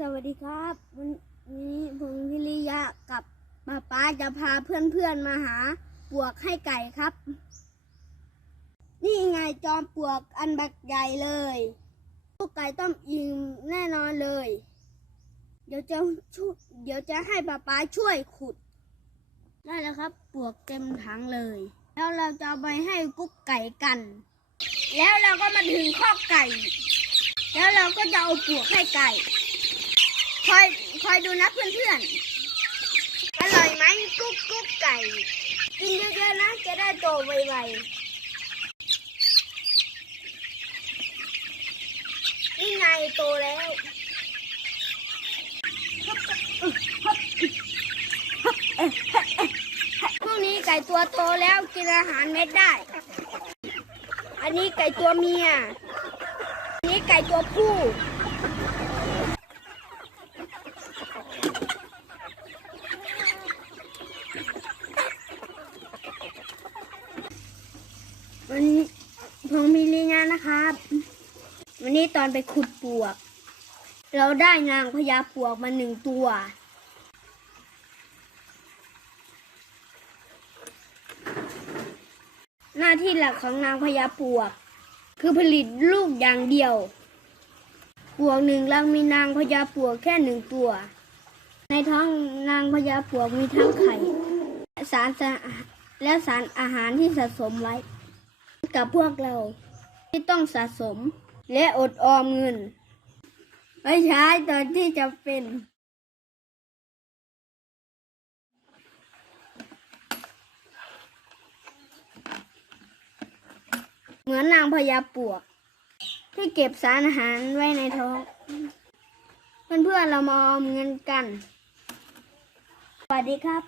สวัสดีครับ วันนี้ผมวิริยะกับป้าป้าจะพาเพื่อนๆมาหาปวกให้ไก่ครับ นี่ไงจอมปวกอันบักใหญ่เลยลูกไก่ต้องอิ่มแน่นอนเลย เดี๋ยวจะช่วยเดี๋ยวจะให้ป้าป้าช่วยขุด ได้แล้วครับปวกเต็มถังเลย แล้วเราจะไปให้กุ๊กไก่กัน แล้วเราก็มาถึงข้อไก่ แล้วเราก็จะเอาปวกให้ไก่ อยคอยดูนะเพื่อนๆ อร่อยไหมกุ๊กกุ๊กไก่ กินเยอะๆนะจะได้โตไวๆ นี่ไงโตแล้วพวกนี้ไก่ตัวโตแล้วกินอาหารเม็ดได้ อันนี้ไก่ตัวเมีย อันนี้ไก่ตัวผู้ วันนี้ผมมีลีงานะครับ วันนี้ตอนไปขุดปลวก เราได้นางพญาปลวกมาหนึ่งตัว หน้าที่หลักของนางพญาปลวก คือผลิตลูกอย่างเดียวปลวกหนึ่งรังมีนางพญาปลวกแค่หนึ่งตัว ในท้องนางพญาปลวกมีทั้งไข่ สารสและสารอาหารที่สะสมไว้ กับพวกเรา ที่ต้องสะสม และอดออมเงินไว้ใช้ตอนที่จะเป็น เหมือนนางพญาปวก ที่เก็บสารอาหารไว้ในท้อง เพื่อนๆเรามาออมเงินกัน สวัสดีครับ